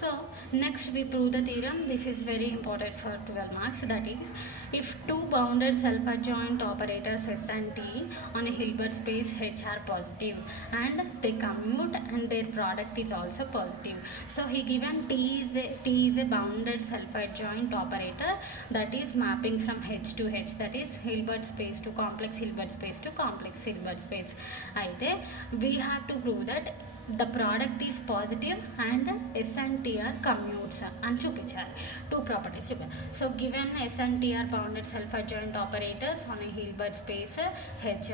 So next we prove the theorem. This is very important for 12 marks. That is, if two bounded self-adjoint operators S and T on a Hilbert space H are positive and they commute and their product is also positive. So he given T is a bounded self-adjoint operator that is mapping from H to H, that is Hilbert space to complex Hilbert space to complex Hilbert space. Aithe we have to prove that the product is positive and S and T are commutes అని చూపించాలి. Two properties చూపించాలి. So given S and T are bounded self-adjoint operators on a Hilbert space H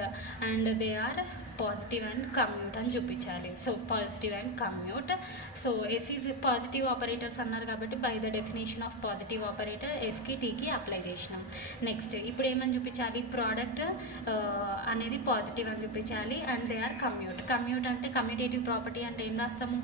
and they are positive and commute అని చూపించాలి. So positive and commute. So S is positive operators అన్నారు కాబట్టి by the definition of positive operator ఎస్కి టీకి apply చేసినాం. Next ఇప్పుడు ఏమని చూపించాలి, ప్రోడక్ట్ అనేది పాజిటివ్ అని చూపించాలి and they are commute. Commute అంటే కమ్యూటేటివ్ ప్రాపర్టీ అంటే ఏం రాస్తాము,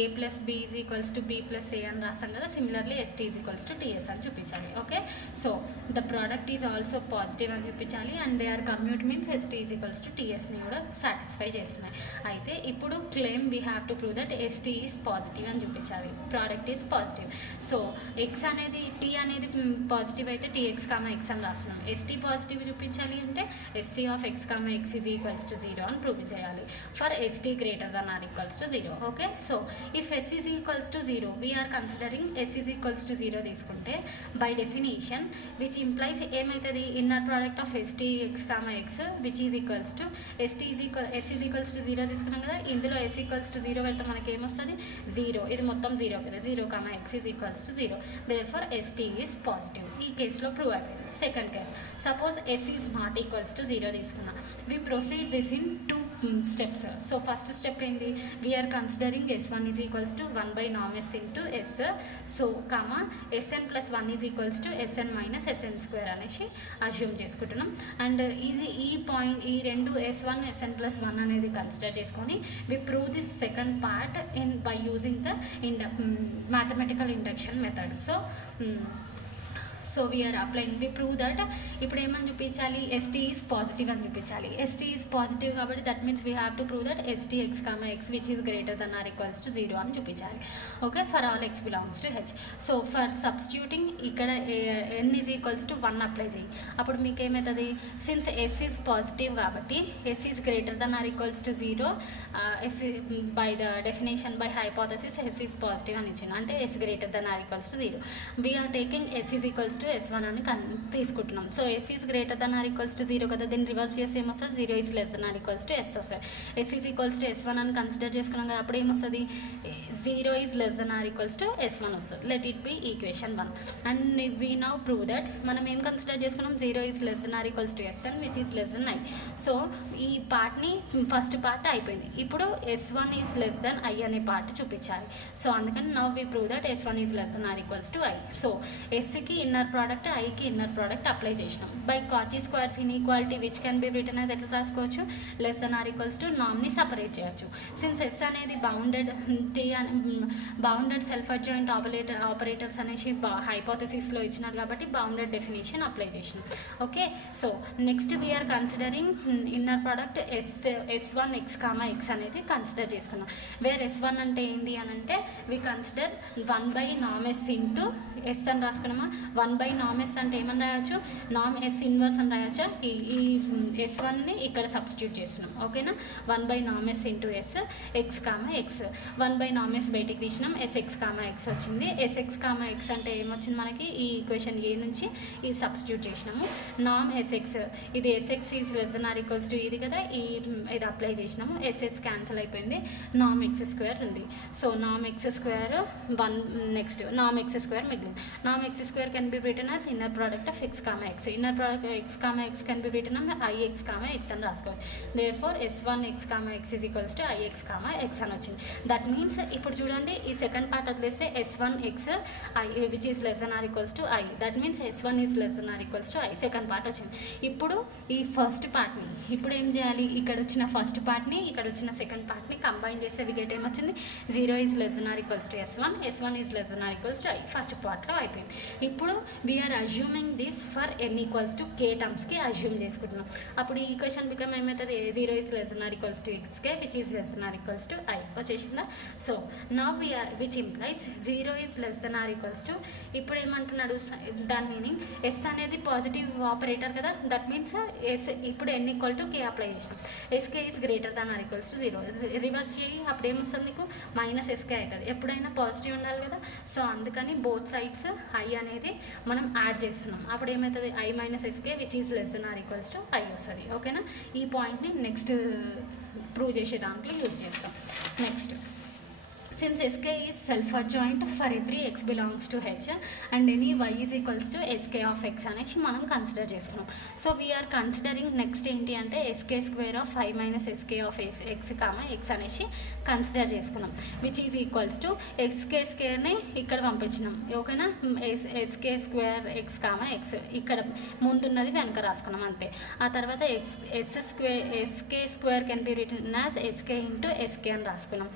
A plus B is equals to B plus A అని రాస్తాం కదా. Similarly ST is equals to TS అని చూపించాలి. Okay, so the product is also positive అని చూపించాలి and they are commute means ST is equals to టీఎస్ని కూడా satisfy చేస్తున్నాయి. అయితే ఇప్పుడు claim we have to prove that ST is positive అని చూపించాలి, product is positive. So X అనేది టీ అనేది పాజిటివ్ అయితే టీఎక్స్ కామా ఎక్స్ అని రాస్తున్నాం. ఎస్టీ పాజిటివ్ చూపించాలి అంటే ST of X comma X is equals to 0 అని ప్రూవ్ చేయాలి for ST greater than or equals to 0. Okay, so if S is equals to 0 we're considering S is equals to 0 తీసుకుంటే by definition which implies ఏమవుతుంది, inner product of ST X comma X which is equals to ST is equal S is equals to 0 తీసుకున్నాం కదా. ఇందులో S equals to 0 వెళ్తే మనకి ఏమొస్తుంది 0, ఇది మొత్తం 0 కదా, 0 comma X is equals to 0. Therefore ST is positive. ఈ కేసులో ప్రూవ్ అయిపోయింది. Second case, suppose S is not equals to 0 తీసుకున్నాం. We proceed this in 2 steps. So first step ఏంది, we are considering S1 is equals to 1 by నామ్ S into S. So comma Sn plus 1 is equals to Sn minus Sn square అనేసి assume చేసుకుంటున్నాం. And ఇది ఈ point ఈ రెండు S1 Sn plus 1 అనేది consider చేసుకొని we prove this second part in by using the mathematical induction method. So we're applying we prove that ఇప్పుడు ఏమని చూపించాలి, ఎస్టీ ఈజ్ పాజిటివ్ అని చూపించాలి. ఎస్టీ ఈజ్ పాజిటివ్ కాబట్టి that means we have to prove that ST X comma X which is greater than or equals to 0 అని చూపించాలి. Okay, for all X belongs to H. So for substituting ఇక్కడ N is equals to 1 apply చేయి. అప్పుడు మీకు ఏమవుతుంది, since S is positive కాబట్టి S is greater than or equals to 0, S by the definition by hypothesis S is positive అని ఇచ్చింది అంటే S greater than or equals to 0. We're taking S is equals to S1 అని తీసుకుంటున్నాం. So S is greater than or equals to 0 కదా, దీన్ని reverse చేసి ఏమొస్తుంది, 0 is less than or equals to S వస్తుంది. Yes is equals to S1 అని consider చేసుకున్నాం కదా, అప్పుడు ఏమొస్తుంది 0 is less than or equals to S1 వస్తుంది. Let it be equation 1 and we now prove that మనం ఏం కన్సిడర్ చేసుకున్నాం, 0 is less than or equals to Sn which is less than I. So ఈ పార్ట్ని ఫస్ట్ పార్ట్ అయిపోయింది. ఇప్పుడు S1 is less than I అనే part చూపించాలి. So అందుకని now we prove that S1 is less than or equals to I. So ఎస్కి inner product, ఐకి inner product apply చేసినాం. By Cauchy squares inequality which can be written as ఎట్లా రాసుకోవచ్చు, less than or equals to నామ్ని separate చేయొచ్చు. Since S అనేది bounded bounded self adjoint operators అనేసి హైపోథసిస్లో ఇచ్చినారు కాబట్టి బౌండెడ్ డెఫినేషన్ అప్లై చేసినాం. Okay, so next we are considering inner product S1 X comma X అనేది కన్సిడర్ చేసుకున్నాం. వేర్ S1 అంటే ఏంది అని అంటే వి కన్సిడర్ 1 బై నామ్ ఎస్ ఇంటూ ఎస్ అని రాసుకున్నామా. 1 బై నామ్ ఎస్ అంటే ఏమని రాయొచ్చు, నామ్ ఎస్ ఇన్వర్స్ అని రాయొచ్చు. ఈ S1ని ఇక్కడ సబ్స్టిట్యూట్ చేస్తున్నాం. ఓకేనా, 1 బై నామ్ S into S X comma X. 1 by నామ్ ఎస్ బయటికి తీసినాం, ఎక్స్ కామా ఎక్స్ వచ్చింది. ఎక్స్ కామా ఎక్స్ అంటే ఏమొచ్చింది మనకి, ఈ ఈక్వేషన్ ఏ నుంచి ఈ సబ్స్టిట్యూట్ చేసినాము. నామ్ ఎక్స్ ఇది X is less than or equals to ఇది కదా, ఇది అప్లై చేసినాము. ఎస్ క్యాన్సిల్ అయిపోయింది, నామ్ ఎక్స్ స్క్వేర్ ఉంది. సో నామ్ ఎక్స్ స్క్వేర్ 1, నెక్స్ట్ నామ్ ఎక్స్ స్క్వేర్ మిగిలింది. నామ్ X square can be written as inner product of x comma x. Inner product x comma x can be written as ix comma x అని రాసుకోవాలి. therefore S1 x comma x is equals to ix comma x అని వచ్చింది. That means ఇప్పుడు చూడండి, ఈ second part వదిలేస్తే S1 x which is less than or equals to I. That means S1 is less than or equals to I. Second part వచ్చింది. ఇప్పుడు ఈ first పార్ట్ని ఇప్పుడు ఏం చేయాలి, ఇక్కడ వచ్చిన ఫస్ట్ పార్ట్ని ఇక్కడ వచ్చిన సెకండ్ పార్ట్ని కంబైన్ చేస్తే వికెట్ ఏమొచ్చింది, 0 is less than or equals to S1 is less than or equals to I. First పార్ట్లో అయిపోయింది. ఇప్పుడు we are assuming this for N equals to K టర్మ్స్కి అజ్యూమ్ చేసుకుంటున్నాం. అప్పుడు ఈ ఈక్వేషన్ బికమ్ ఏమవుతుంది, 0 is less than or equals to ఎక్స్కే which is less than or equals to I వచ్చేసిందా. So now we are which implies 0 is less than or equals to, ఇప్పుడు ఏమంటున్నాడు దాని మీనింగ్ ఎస్ అనేది పాజిటివ్ ఆపరేటర్ కదా, that means S ఇప్పుడు N equal to K apply చేసినాం. SK is greater than or equals to 0, reverse చేయి అప్పుడు ఏమొస్తుంది నీకు మైనస్ ఎస్కే అవుతుంది. ఎప్పుడైనా పాజిటివ్ ఉండాలి కదా, సో అందుకని బోత్ సైడ్స్ ఐ అనేది మనం యాడ్ చేస్తున్నాం. అప్పుడు ఏమవుతుంది, I minus SK which is less than or equals to I వస్తుంది. ఓకేనా, ఈ పాయింట్ని నెక్స్ట్ ప్రూవ్ చేసే దాంట్లో యూజ్ చేస్తాం. Next, since sk is self-adjoint for every x belongs to h and any y is equals to sk of x అనేసి మనం consider చేసుకున్నాం. సో వీఆర్ కన్సిడరింగ్ నెక్స్ట్ ఏంటి అంటే sk square of 5 minus sk of x comma x అనేసి consider చేసుకున్నాం, which is equals to sk స్క్వేర్ని ఇక్కడ పంపించినాం. ఓకేనా, sk square x comma x ఇక్కడ ముందున్నది వెనక రాసుకున్నాం అంతే. ఆ తర్వాత sk square can be written as sk into sk అని రాసుకున్నాం.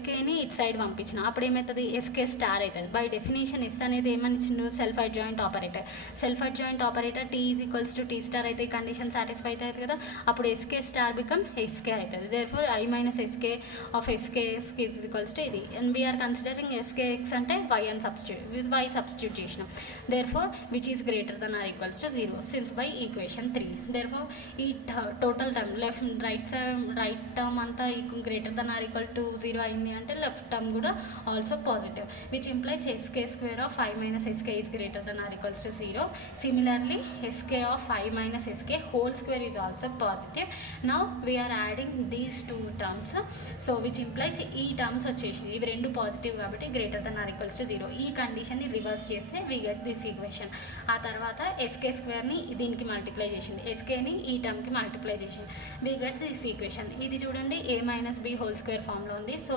skని ఇట్స్ సైడ్ పంపించిన అప్పుడు ఏమవుతుంది, ఎస్కే స్టార్ అవుతుంది. బై డెఫినేషన్ ఎస్ అనేది ఏమని ఇచ్చిండు, self adjoint operator. Self adjoint operator T is equals to T star అయితే కండిషన్ సాటిస్ఫై అవుతుంది కదా, అప్పుడు ఎస్కే స్టార్ బికమ్ ఎస్కే అవుతుంది. Therefore I minus SK of SK SK is equals to ఇది. And we are considering SK X అంటే Y అని substitute చేసినాం. Therefore which is greater than or equals to 0 since by equation 3. Therefore ఈ total term right term అంతా greater than or equal to 0 అయింది అంటే left term కూడా also positive, which implies sk square of 5 minus sk is greater than or equals to 0. Similarly, sk of 5 minus sk whole square is also positive. Now we are adding these two terms, so which implies ఈ terms వచ్చేసింది, ఇవి రెండు positive కాబట్టి greater than or equals to 0. ఈ కండిషన్ని reverse చేస్తే వి get this equation. ఆ తర్వాత SK స్క్వేర్ని దీనికి మల్టిప్లై చేసింది, ఎస్కేని ఈ టర్మ్కి మల్టిప్లై చేసింది, వి గెట్ దిస్ ఈక్వేషన్. ఇది చూడండి A minus B whole square ఫామ్లో ఉంది. So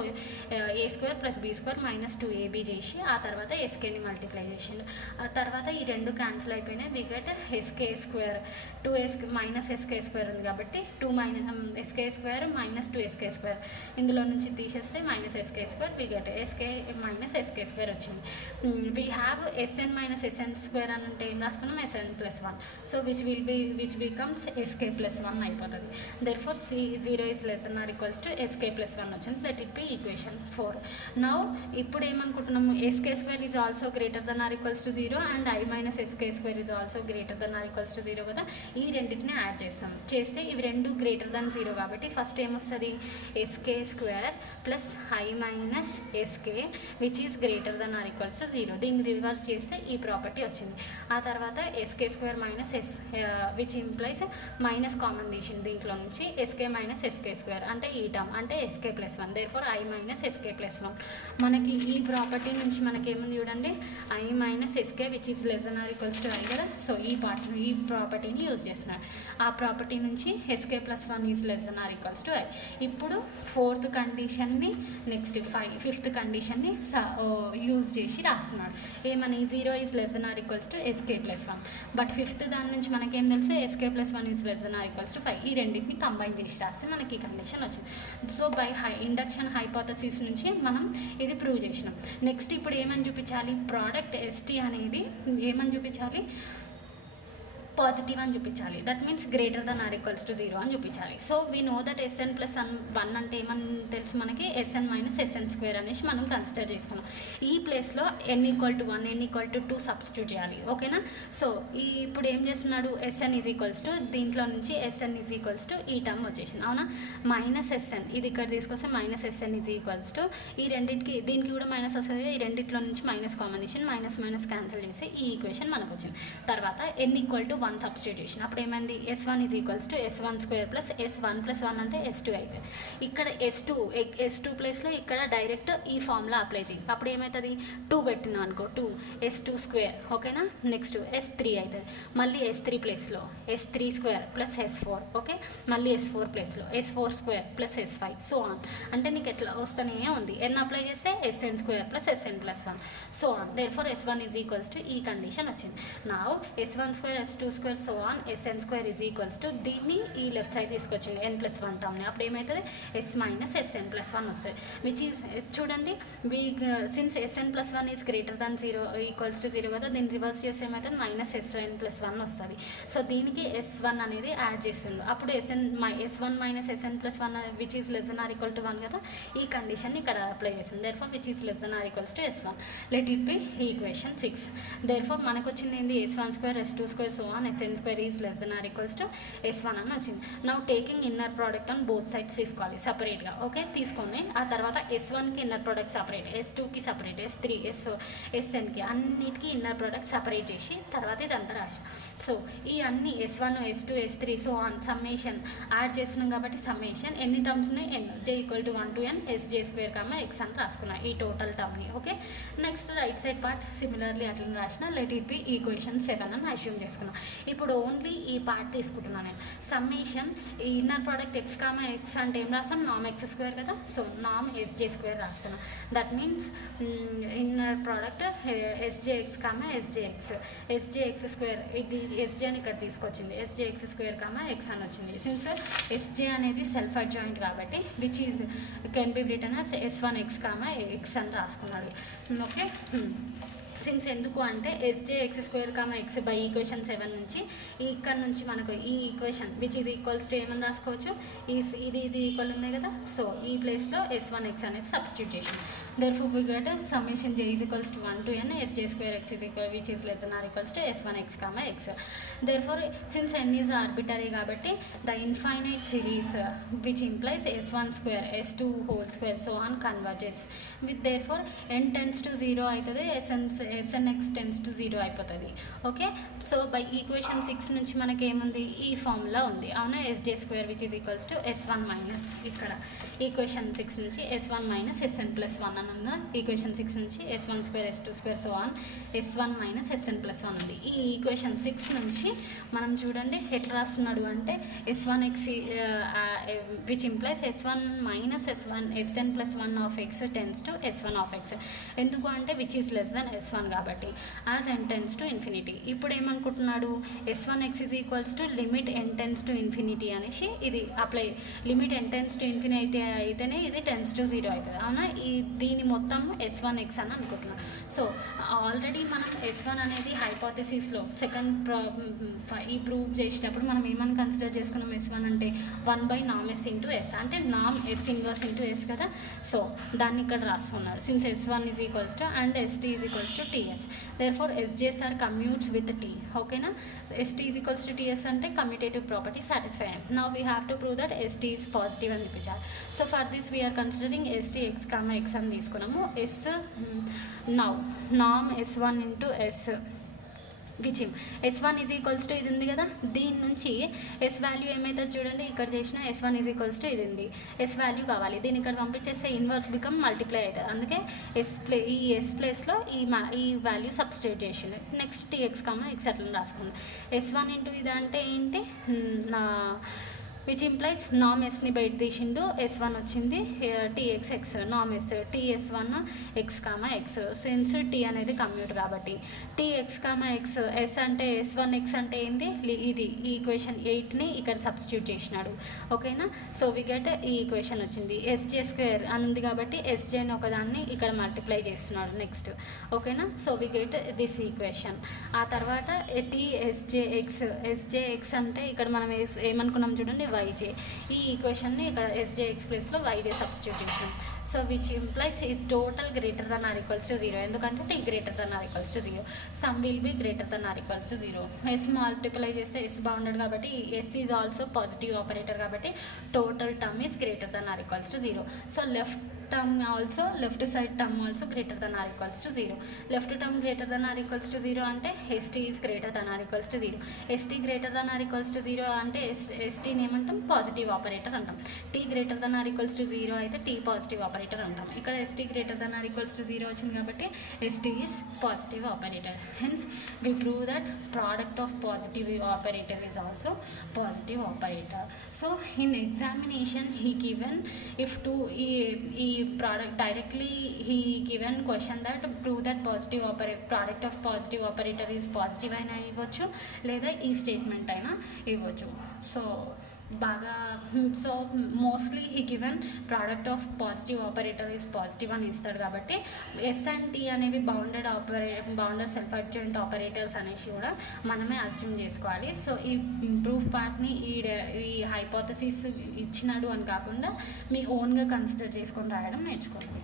A square plus B square minus 2ab చేసి ఆ తర్వాత ఎస్కేని మల్టిప్లై చేసిండు. ఆ తర్వాత ఈ రెండు క్యాన్సిల్ అయిపోయినాయి, we get SK square 2s minus SK square ఉంది కాబట్టి 2 minus SK square minus 2sk square, ఇందులో నుంచి తీసేస్తే minus SK square, we get SK minus SK square వచ్చింది. We have SN minus SN square అని అంటే ఏం రాసుకున్నాం, SN plus 1. So which becomes SK plus 1 అయిపోతుంది. Therefore 0 is less than or equals to SK plus 1 వచ్చింది. That it be equation 4. Now ఇప్పుడు ఏమనుకుంటున్నాము, SK square is also greater than or equals to 0 and I minus SK square is also greater than or equals to 0 కదా, ఈ రెండింటిని add చేస్తాం. చేస్తే ఇవి రెండు గ్రేటర్ దెన్ 0 కాబట్టి ఫస్ట్ ఏమొస్తుంది, SK square plus I minus SK which is greater than or equals to 0. దీన్ని రివర్స్ చేస్తే ఈ ప్రాపర్టీ వచ్చింది. ఆ తర్వాత SK square minus which implies minus common తీసింది దీంట్లో నుంచి, ఎస్కే మైనస్ ఎస్కే స్క్వేర్ అంటే ఈ టర్మ్ అంటే SK plus 1. Therefore I minus SK plus 1. మనకి ఈ ప్రాపర్టీ నుంచి మనకి ఏముంది చూడండి, I minus SK which is less than or equals to I కదా, సో ఈ ప్రాపర్టీని యూజ్ చేస్తున్నారు. ఆ ప్రాపర్టీ నుంచి SK plus 1 is less than or equals to I. ఇప్పుడు ఫోర్త్ కండిషన్ని నెక్స్ట్ ఫిఫ్త్ కండిషన్ని యూజ్ చేసి రాస్తున్నాడు. ఏమని, 0 is less than or equals to SK plus 1. But fifth దాని నుంచి మనకేం తెలుసు, SK plus 1 is less than or equals to 5. ఈ రెండింటిని కంబైన్ చేసి రాస్తే మనకి ఈ కండిషన్ వచ్చింది. సో బై ఇండక్షన్ హైపోథసిస్ నుంచి మనం ఇది ప్రూవ్ చేసినాం. నెక్స్ట్ ఇప్పుడు ఏమని చూపించాలి, ప్రోడక్ట్ ఎస్టీ అనేది ఏమని చూపించాలి, పాజిటివ్ అని చూపించాలి. That means greater than or equals to 0 అని చూపించాలి. So we know that SN plus 1 అంటే ఏమని తెలుసు మనకి, ఎస్ఎన్ మైనస్ ఎస్ఎన్ స్క్వేర్ అనేసి మనం కన్సిడర్ చేసుకున్నాం. ఈ ప్లేస్లో n equal to 1 n equal to 2 substitute చేయాలి. ఓకేనా, సో ఇప్పుడు ఏం చేస్తున్నాడు, ఎస్ఎన్ ఈజ్ ఈక్వల్స్ టు దీంట్లో నుంచి ఎస్ఎన్ ఈజ్ ఈక్వల్స్ టు ఈ టర్మ్ వచ్చేసింది అవునా, మైనస్ ఎస్ఎన్ ఇది ఇక్కడ తీసుకొస్తే minus SN is equals to ఈ రెండింటికి దీనికి కూడా మైనస్ వస్తుంది, ఈ రెండింటిలో నుంచి minus combination minus minus cancel చేసి ఈ ఈక్వేషన్ మనకు వచ్చింది. తర్వాత n ఈక్వల్ టు 1 సబ్స్టిట్యూషన్ అప్పుడు ఏమైంది, s1 is equals to s1 square plus s1 plus 1 అంటే s2 అయితే ఇక్కడ s2 ప్లేస్లో ఇక్కడ డైరెక్ట్ ఈ ఫార్ములా అప్లై చేయి. అప్పుడు ఏమవుతుంది, 2 పెట్టినా అనుకో 2 s2 స్క్వేర్ ఓకేనా, నెక్స్ట్ s3 అవుతుంది, మళ్ళీ s3 ప్లేస్లో s3 square plus s4 okay, మళ్ళీ s4 ప్లేస్లో s4 square plus s5 so on. అంటే నీకు ఎట్లా వస్తూనే ఉంది, n అప్లై చేస్తే sn square plus sn plus 1 so on. Therefore s1 is equals to ఈ కండిషన్ వచ్చింది. నా s1 square s2 square so on SN square is equals to దీన్ని ఈ లెఫ్ట్ సైడ్ తీసుకొచ్చింది n+1 టర్మ్ని. అప్పుడు ఏమవుతుంది s మైనస్ SN+1 వస్తుంది, which is చూడండి since SN+1 is greater than 0 equals to 0 కదా, దీన్ని రివర్స్ చేస్తే ఏమవుతుంది -SN+1 వస్తుంది. సో దీనికి S1 అనేది యాడ్ చేస్తుండు, అప్పుడు S1 minus SN+1 which is less than or equal to 1 కదా, ఈ కండిషన్ ఇక్కడ అప్లై చేస్తుంది. Therefore which is less than or equals to S1. Let it be equation 6. Therefore మనకు వచ్చింది ఏంది S1 square S2 square so on SN square is less than or equals to S1 అని వచ్చింది. Now taking inner product on both sides తీసుకోవాలి సపరేట్గా. Okay, తీసుకొని ఆ తర్వాత S1కి inner product separate, S2కి separate, S3 SNకి అన్నిటికీ ఇన్నర్ ప్రోడక్ట్ సపరేట్ చేసి తర్వాత ఇదంతా రాసి, సో ఈ అన్ని S1 S2 S3 so on summation add చేస్తున్నాం కాబట్టి సమ్మేషన్ ఎన్ని టర్మ్స్ ఉన్నాయి n j = 1 to n Sj² x అని రాసుకున్నాం ఈ టోటల్ టర్మ్ని. Okay, next right side part similarly అట్లా రాసిన లెట్ ఇట్ బి ఈక్వేషన్ 7 అని అస్యూమ్ చేసుకున్నాం. ఇప్పుడు ఓన్లీ ఈ పార్ట్ తీసుకుంటున్నాను నేను. సమ్మేషన్ ఈ ఇన్నర్ ప్రోడక్ట్ x, x అంటే ఏం రాస్తాం నామ్ x² కదా, సో నామ్ Sj² రాసుకున్నాం. That means inner product Sjx, Sjx² ఇది Sj అని ఇక్కడ తీసుకొచ్చింది, Sjx² x అని వచ్చింది. సిన్స్ Sj అనేది సెల్ఫ్ అడ్జాయింట్ కాబట్టి which is can be written as S1x, x అని రాసుకున్నాడు. ఓకే, సిన్స్ ఎందుకు అంటే Sjx² x బై ఈక్వేషన్ 7 నుంచి ఇక్కడ నుంచి మనకు ఈ equation which is equals to ఏమని రాసుకోవచ్చు, ఇది ఈక్వల్ ఉంది కదా, సో ఈ ప్లేస్లో S1x అనేది సబ్స్టిట్యూట్ చేసాం. Therefore we get summation j is equals to 1 to n Sj² x is equal which is less than or equals to S1x, x. Therefore since n is arbitrary కాబట్టి the infinite series which implies S1 square S2 whole square so on converges with therefore n tends to 0 అవుతుంది, SNX tends to 0 అయిపోతుంది. Okay, so by equation 6 నుంచి మనకి ఏముంది ఈ formula ఉంది అవునా, Sj² which is equals to S1 minus ఇక్కడ equation 6 నుంచి S1 మైనస్ SN+1 అని ఉందా, ఈక్వేషన్ 6 నుంచి S1 square S2 square so on S1 minus SN+1 ఉంది. ఈ ఈక్వేషన్ 6 నుంచి మనం చూడండి ఎట్లా రాస్తున్నాడు అంటే S1x which implies S1 minus SN+1 of x tends to S1 of x. ఎందుకు అంటే which is less then S1 కాబట్టి as n tends to infinity. ఇప్పుడు ఏమనుకుంటున్నాడు S1x is equals to limit n tends to infinity అనేసి ఇది apply, limit n tends to infinity అయితేనే ఇది tends to 0 అవుతుంది అవునా, దీని మొత్తం S1x అని అనుకుంటున్నాం. సో ఆల్రెడీ మనం S1 అనేది హైపోథెసిస్లో సెకండ్ ఈ ప్రూవ్ చేసేటప్పుడు మనం ఏమని కన్సిడర్ చేసుకున్నాం, S1 అంటే 1/norm s ఇంటూ S అంటే నామ్ S ఇన్వర్స్ ఇంటూ S కదా, సో దాన్ని ఇక్కడ రాస్తున్నారు since S1 is equals to and ST is equals to TS. Therefore SJs are commutes with T. ఓకేనా, ST is equals to TS అంటే commutative property satisfy. Now we have to prove that ST is positive అని చూపించాలి. So for this we are considering STx, x అని తీసుకున్నాము. S now నామ్ S1 into S which S1 is equals to ఇది ఉంది కదా, దీని నుంచి S వాల్యూ ఏమవుతుంది చూడండి, ఇక్కడ చేసిన S1 ఈజ్ ఈక్వల్స్ టు ఇది ఉంది, S వాల్యూ కావాలి, దీన్ని ఇక్కడ పంపించేస్తే ఇన్వర్స్ బికమ్ మల్టిప్లై అవుతుంది. అందుకే ఈ S ప్లేస్లో ఈ వాల్యూ సబ్స్టిట్యూట్ చేసిండు. నెక్స్ట్ TX, x అట్లా రాసుకుంది. S1 ఇంటూ ఇది అంటే ఏంటి నా విచ్ ఇంప్లైస్ నామ్ ఎస్ని బయట తీసిండు, S1 వచ్చింది, TX x నామ్ ఎస్ TS1 x, x సిన్స్ T అనేది కమ్యూట్ కాబట్టి TX, x S అంటే S1x అంటే ఏంది ఇది ఈ ఈక్వేషన్ 8ని ఇక్కడ సబ్స్టిట్యూట్ చేసినాడు. ఓకేనా, సో వి గెట్ ఈ ఈక్వేషన్ వచ్చింది. Sj² అని ఉంది కాబట్టి Sjని ఒకదాన్ని ఇక్కడ మల్టిప్లై చేస్తున్నాడు నెక్స్ట్. ఓకేనా, so we get this equation. ఆ తర్వాత Sjx అంటే ఇక్కడ మనం ఏమనుకున్నాం చూడండి yj, ఈ ఈక్వేషన్ని ఇక్కడ Sjx ప్లేస్లో yj సబ్స్టిట్యూట్ చేసినాం. సో విచ్ ఇంప్లైస్ ఈ total greater than or equals to 0 ఎందుకంటే T greater than or equals to 0, sum will be greater than or equals to 0. S multiply చేస్తే S బౌండెడ్ కాబట్టి S is also positive operator కాబట్టి total term is greater than or equals to 0. So left side term also greater than or equals to 0. Left term greater than or equals to 0 అంటే ST is greater than or equals to 0. ST greater than or equals to 0 అంటే STని ఏమంటాం positive operator అంటాం. T greater than or equals to 0 అయితే T positive operator అంటాం. ఇక్కడ ST greater than or equals to 0 వచ్చింది కాబట్టి ST is positive operator. Hence we prove that product of positive operator is also positive operator. So in examination he given if two ఈ product directly he given question that prove that positive product of positive operator is positive అయినా ఇవ్వచ్చు, లేదా ఈ statement అయినా ఇవ్వచ్చు. So mostly he given product of positive operator is positive అని ఇస్తాడు కాబట్టి ఎస్ అండ్ టీ అనేవి బౌండెడ్ సెల్ఫ్ అడ్జాయింట్ ఆపరేటర్స్ అనేసి కూడా మనమే అస్యూమ్ చేసుకోవాలి. సో ఈ ప్రూఫ్ పార్ట్ని ఈ హైపోథసిస్ ఇచ్చినాడు అని కాకుండా మీ ఓన్గా కన్సిడర్ చేసుకొని రాయడం నేర్చుకోండి.